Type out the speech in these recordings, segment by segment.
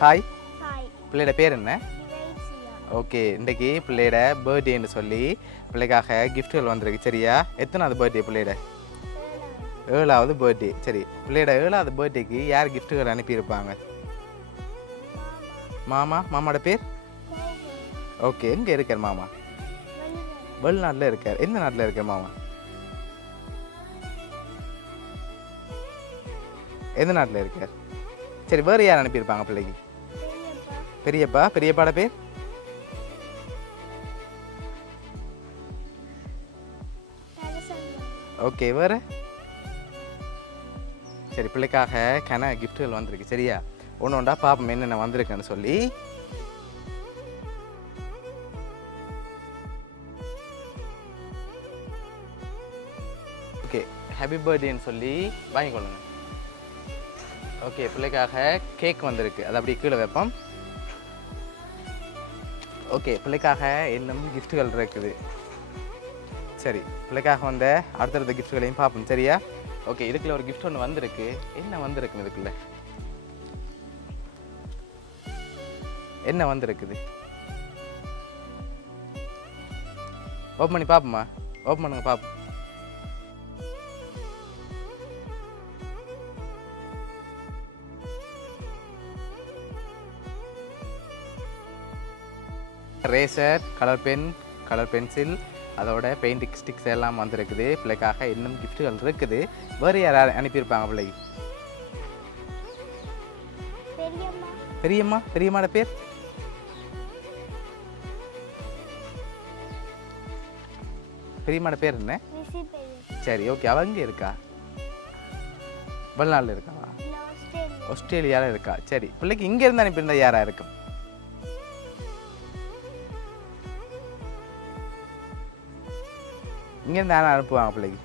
Hi. Hi. பிள்ளையோட பேர் என்ன? நிவேசியா. ஓகே, இன்றைக்கி பிள்ளையோட பர்த்டேன்னு சொல்லி பிள்ளைக்காக கிஃப்ட்டுகள் வந்திருக்கு. சரியா? எத்தனாவது பர்த்டே பிள்ளையோட? 7வது பர்த்டே. சரி, பிள்ளையோட 7வது பர்த்டேக்கு யார் கிஃப்ட்டுகள் அனுப்பியிருப்பாங்க? மாமா. மாமாவோட பேர்? ஓகே, எங்கே இருக்கார் மாமா? வெளிநாட்டில் இருக்கார். எந்த நாட்டில் இருக்கார் மாமா? எந்த நாட்டில் இருக்கார்? சரி, வேறு யார் அனுப்பியிருப்பாங்க பிள்ளைக்கு? பெரியப்பா. பெரியப்பாட பேர்? ஓகே, வேறு? சரி, பிள்ளைக்காக கிஃப்ட்டுகள் வந்திருக்கு. சரியா? ஒன்று ஒன்றா பாப்போம் என்னென்ன வந்திருக்குன்னு சொல்லி. ஓகே, ஹாப்பி பர்த்டேன்னு சொல்லி வாங்கிக்கொள்ளுங்க. ஓகே, பிள்ளைக்காக கேக் வந்திருக்கு. அது அப்படி கீழே வைப்போம். ஓகே, பிள்ளைக்காக இன்னும் கிஃப்ட்டுகள் இருக்குது. சரி, பிள்ளைக்காக வந்த அடுத்தடுத்த கிஃப்ட்டுகளையும் பார்ப்போம். சரியா? ஓகே, இதுக்குள்ள ஒரு கிஃப்ட் ஒன்று வந்திருக்கு. என்ன வந்திருக்குன்னு இதுக்குள்ள என்ன வந்திருக்குது? ஓப்பன் பண்ணி பார்ப்போமா? ஓப்பன் பண்ணுங்க பார்ப்போம். Eraser, colour pen, colour pencil, அதோட பெயிண்டிங் ஸ்டிக்ஸ் எல்லாம் வந்திருக்குது. பிள்ளைக்காக இன்னும் கிஃப்ட்டுகள் இருக்குது. வேறு யார் அனுப்பியிருப்பாங்க பிள்ளைக்கு? பெரியம்மா. பெரியம்மாட பேர்? பெரியம்மாட பேர் என்ன? சரி, ஓகே. அவங்க இருக்கா? வெளிநாட்டில் இருக்கா? ஆஸ்திரேலியாவில் இருக்கா? சரி, பிள்ளைக்கு இங்கே இருந்து அனுப்பியிருந்தா யாரா இருக்கும்? இங்கேருந்து யாரும் அனுப்புவாங்க பிள்ளைக்கு?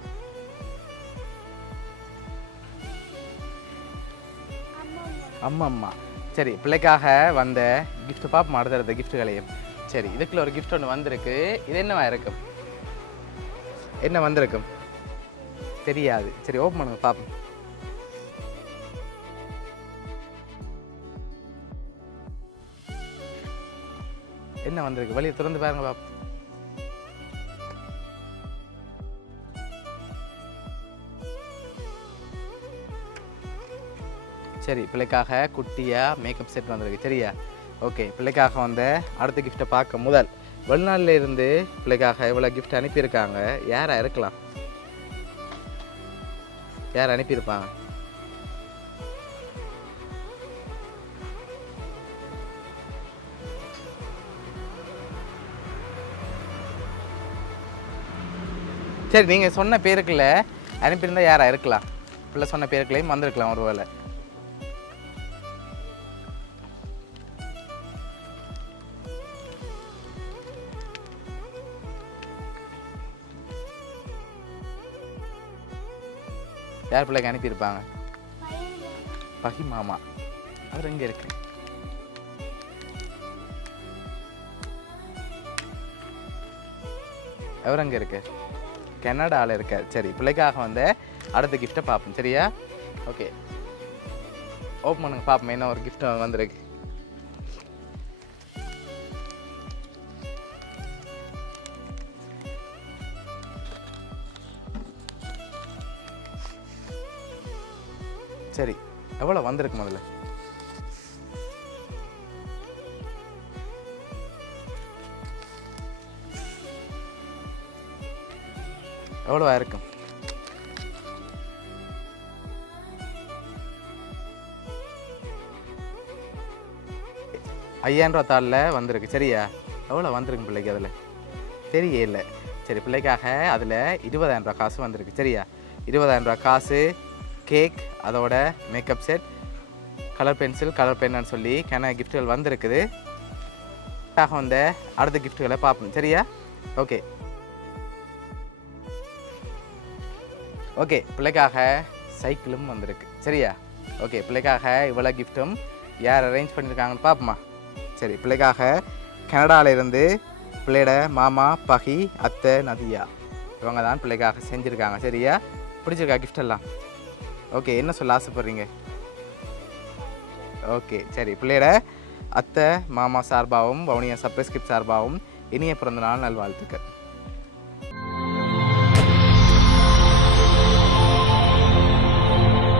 அம்மா. சரி, பிள்ளைக்காக வந்த கிஃப்ட் பார்ப்போம் அடுத்தடுத்த கிஃப்ட்டுகளையும். சரி, இதுக்குள்ள ஒரு கிஃப்ட் ஒன்று வந்திருக்கு. இது என்னவா இருக்கும்? என்ன வந்திருக்கும்? தெரியாது. சரி, ஓப்பன் பண்ணுங்க பார்ப்போம். என்ன வந்திருக்கு? வழியை திறந்து பாருங்க பார்ப்போம். சரி, பிள்ளைக்காக குட்டியாக மேக்கப் செட் வந்திருக்கு. சரியா? ஓகே, பிள்ளைக்காக வந்த அடுத்த கிஃப்ட்டை பார்க்க முதல் வெளிநாட்டில் இருந்து பிள்ளைக்காக இவ்வளோ கிஃப்ட் அனுப்பியிருக்காங்க. யாராக இருக்கலாம்? யார் அனுப்பியிருப்பாங்க? சரி, நீங்கள் சொன்ன பேருக்குள்ள அனுப்பியிருந்தால் யாராக இருக்கலாம்? பிள்ளை சொன்ன பேருக்குள்ளையும் வந்திருக்கலாம் ஒரு வேளை. யார் பிள்ளைக்கு அனுப்பியிருப்பாங்க? பகி மாமா. அவர் எங்கே இருக்கு? அவர் எங்கே இருக்கு? கனடாவில் இருக்கார். சரி, பிள்ளைக்காக வந்த அடுத்த கிஃப்ட்டை பார்ப்போம். சரியா? ஓகே, ஓப்பன் பண்ணுங்க பார்ப்போம் என்ன ஒரு கிஃப்ட் வந்திருக்கு. சரி, எவ்வளோ வந்திருக்கு முதல்ல? எவ்வளோவா இருக்கும்? ₹5000 தாளில் வந்திருக்கு. சரியா? எவ்வளோ வந்திருக்கு பிள்ளைக்கு? அதில் தெரியல. சரி, பிள்ளைக்காக அதில் ₹20,000 காசு வந்திருக்கு. சரியா? ₹20,000 காசு, கேக், அதோட makeup set, colour pencil, colour pen சொல்லி கிஃப்ட்டுகள் வந்திருக்குது. வந்த அடுத்த கிஃப்ட்டுகளை பார்ப்போம். சரியா? ஓகே. ஓகே, பிள்ளைக்காக சைக்கிளும் வந்திருக்கு. சரியா? ஓகே, பிள்ளைக்காக இவ்வளோ கிஃப்ட்டும் யார் அரேஞ்ச் பண்ணியிருக்காங்கன்னு பார்ப்போமா? சரி, பிள்ளைக்காக கனடாவிலேருந்து பிள்ளையோட மாமா பகி, அத்தை நதியா, இவங்க தான் பிள்ளைக்காக செஞ்சுருக்காங்க. சரியா? பிடிச்சிருக்கா கிஃப்ட் எல்லாம்? ஓகே, என்ன சொல்ல ஆசைப்படுறீங்க? ஓகே சரி, பிள்ளையோட அத்தை மாமா சார்பாகவும் வவுனியா சர்ப்ரைஸ் கிஃப்ட் சார்பாகவும் இனிய பிறந்தநாள் நல்வாழ்த்துக்கள்.